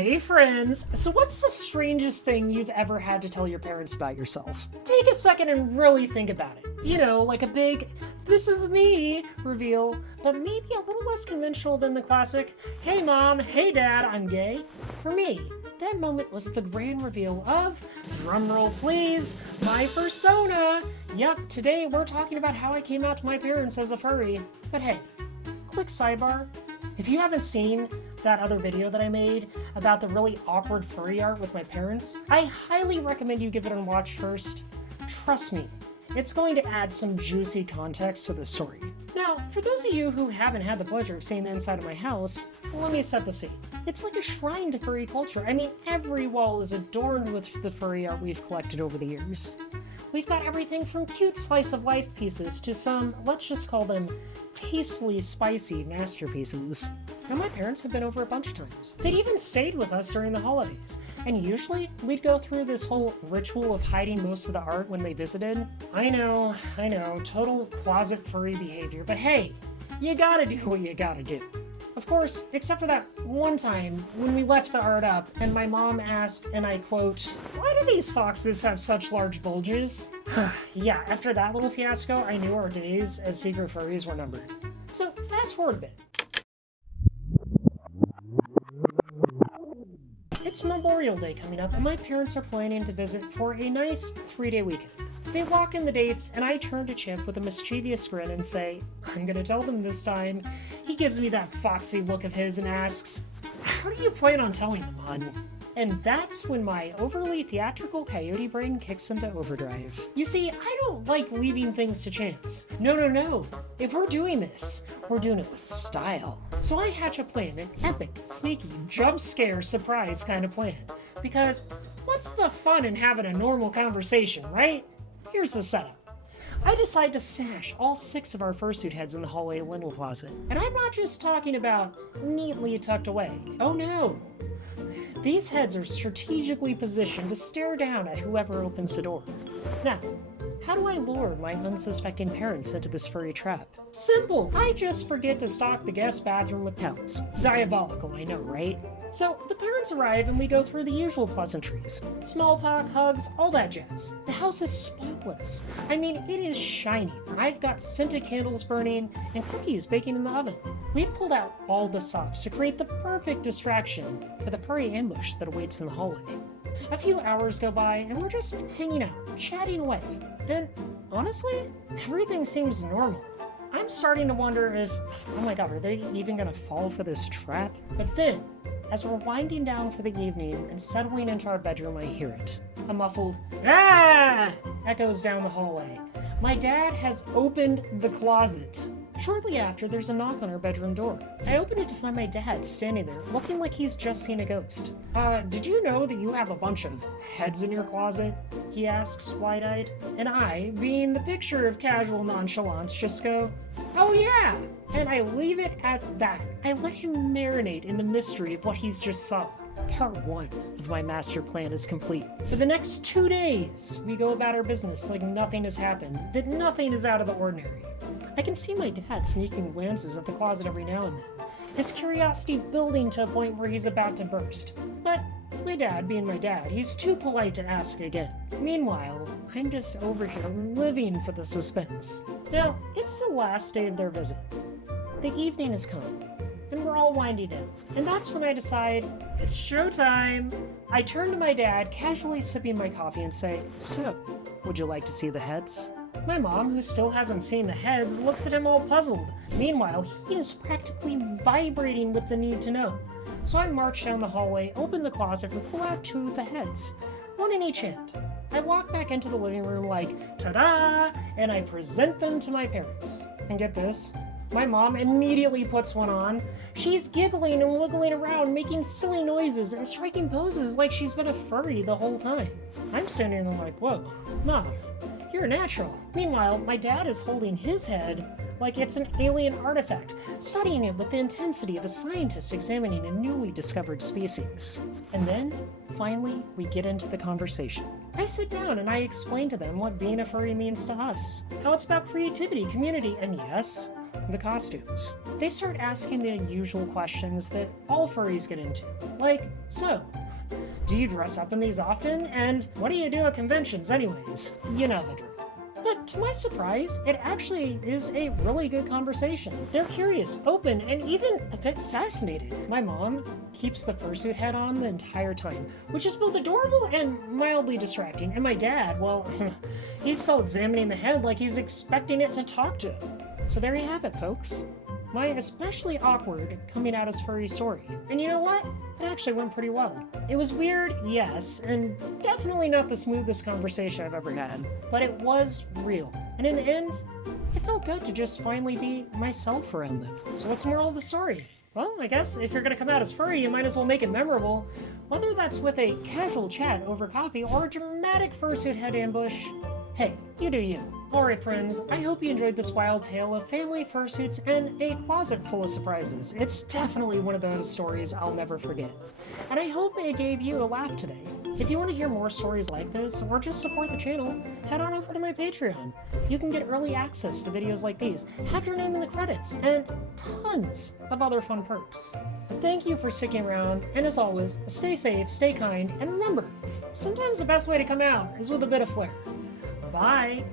Hey friends! So what's the strangest thing you've ever had to tell your parents about yourself? Take a second and really think about it. You know, like a big, "this is me" reveal, but maybe a little less conventional than the classic, "Hey mom, hey dad, I'm gay." For me, that moment was the grand reveal of, drumroll please, my persona! Yep, today we're talking about how I came out to my parents as a furry. But hey, quick sidebar. If you haven't seen that other video that I made about the really awkward furry art with my parents, I highly recommend you give it a watch first. Trust me, it's going to add some juicy context to the story. Now, for those of you who haven't had the pleasure of seeing the inside of my house, let me set the scene. It's like a shrine to furry culture. I mean, every wall is adorned with the furry art we've collected over the years. We've got everything from cute slice-of-life pieces to some, let's just call them, tastefully spicy masterpieces. Now, my parents have been over a bunch of times. They'd even stayed with us during the holidays. And usually, we'd go through this whole ritual of hiding most of the art when they visited. I know, total closet furry behavior, but hey, you gotta do what you gotta do. Of course, except for that one time when we left the art up and my mom asked, and I quote, "Why do these foxes have such large bulges?" Yeah, after that little fiasco, I knew our days as secret furries were numbered. So fast forward a bit. It's Memorial Day coming up and my parents are planning to visit for a nice 3-day weekend. They lock in the dates, and I turn to Chip with a mischievous grin and say, "I'm gonna tell them this time." He gives me that foxy look of his and asks, "How do you plan on telling them, hon?" And that's when my overly theatrical coyote brain kicks into overdrive. You see, I don't like leaving things to chance. No. If we're doing this, we're doing it with style. So I hatch a plan, an epic, sneaky, jump scare surprise kind of plan. Because what's the fun in having a normal conversation, right? Here's the setup. I decide to stash all 6 of our fursuit heads in the hallway linen closet. And I'm not just talking about neatly tucked away. Oh no! These heads are strategically positioned to stare down at whoever opens the door. Now, how do I lure my unsuspecting parents into this furry trap? Simple! I just forget to stock the guest bathroom with towels. Diabolical, I know, right? So, the parents arrive and we go through the usual pleasantries. Small talk, hugs, all that jazz. The house is spotless. I mean, it is shiny. I've got scented candles burning and cookies baking in the oven. We've pulled out all the stops to create the perfect distraction for the furry ambush that awaits in the hallway. A few hours go by and we're just hanging out, chatting away. And honestly, everything seems normal. I'm starting to wonder if, oh my god, are they even gonna fall for this trap? But then, as we're winding down for the evening and settling into our bedroom, I hear it. A muffled, "Ah!" echoes down the hallway. My dad has opened the closet. Shortly after, there's a knock on our bedroom door. I open it to find my dad standing there, looking like he's just seen a ghost. Did you know that you have a bunch of heads in your closet?" he asks, wide-eyed. And I, being the picture of casual nonchalance, just go, "Oh yeah!" And I leave it at that. I let him marinate in the mystery of what he's just saw. Part 1 of my master plan is complete. For the next 2 days, we go about our business like nothing has happened, that nothing is out of the ordinary. I can see my dad sneaking glances at the closet every now and then, his curiosity building to a point where he's about to burst. But my dad, being my dad, he's too polite to ask again. Meanwhile, I'm just over here living for the suspense. Now, it's the last day of their visit. The evening has come, and we're all winding down. And that's when I decide, it's showtime! I turn to my dad, casually sipping my coffee, and say, "So, would you like to see the heads?" My mom, who still hasn't seen the heads, looks at him all puzzled. Meanwhile, he is practically vibrating with the need to know. So I march down the hallway, open the closet, and pull out 2 of the heads, one in each hand. I walk back into the living room like, ta-da! And I present them to my parents. And get this, my mom immediately puts one on. She's giggling and wiggling around, making silly noises and striking poses like she's been a furry the whole time. I'm standing there like, whoa, Mom, you're a natural. Meanwhile, my dad is holding his head like it's an alien artifact, studying it with the intensity of a scientist examining a newly discovered species. And then, finally, we get into the conversation. I sit down and I explain to them what being a furry means to us, how it's about creativity, community, and yes, the costumes. They start asking the usual questions that all furries get into. Like, so, do you dress up in these often? And what do you do at conventions anyways? You know the drill. But to my surprise, it actually is a really good conversation. They're curious, open, and even a bit fascinated. My mom keeps the fursuit hat on the entire time, which is both adorable and mildly distracting. And my dad, well, he's still examining the head like he's expecting it to talk to him. So there you have it, folks. My especially awkward coming out as furry story. And you know what? It actually went pretty well. It was weird, yes, and definitely not the smoothest conversation I've ever had. But it was real. And in the end, it felt good to just finally be myself around them. So what's the moral of the story? Well, I guess if you're gonna come out as furry, you might as well make it memorable. Whether that's with a casual chat over coffee or a dramatic fursuit head ambush, hey, you do you. Alright friends, I hope you enjoyed this wild tale of family fursuits and a closet full of surprises. It's definitely one of those stories I'll never forget. And I hope it gave you a laugh today. If you want to hear more stories like this, or just support the channel, head on over to my Patreon. You can get early access to videos like these, have your name in the credits, and tons of other fun perks. Thank you for sticking around, and as always, stay safe, stay kind, and remember, sometimes the best way to come out is with a bit of flair. Bye!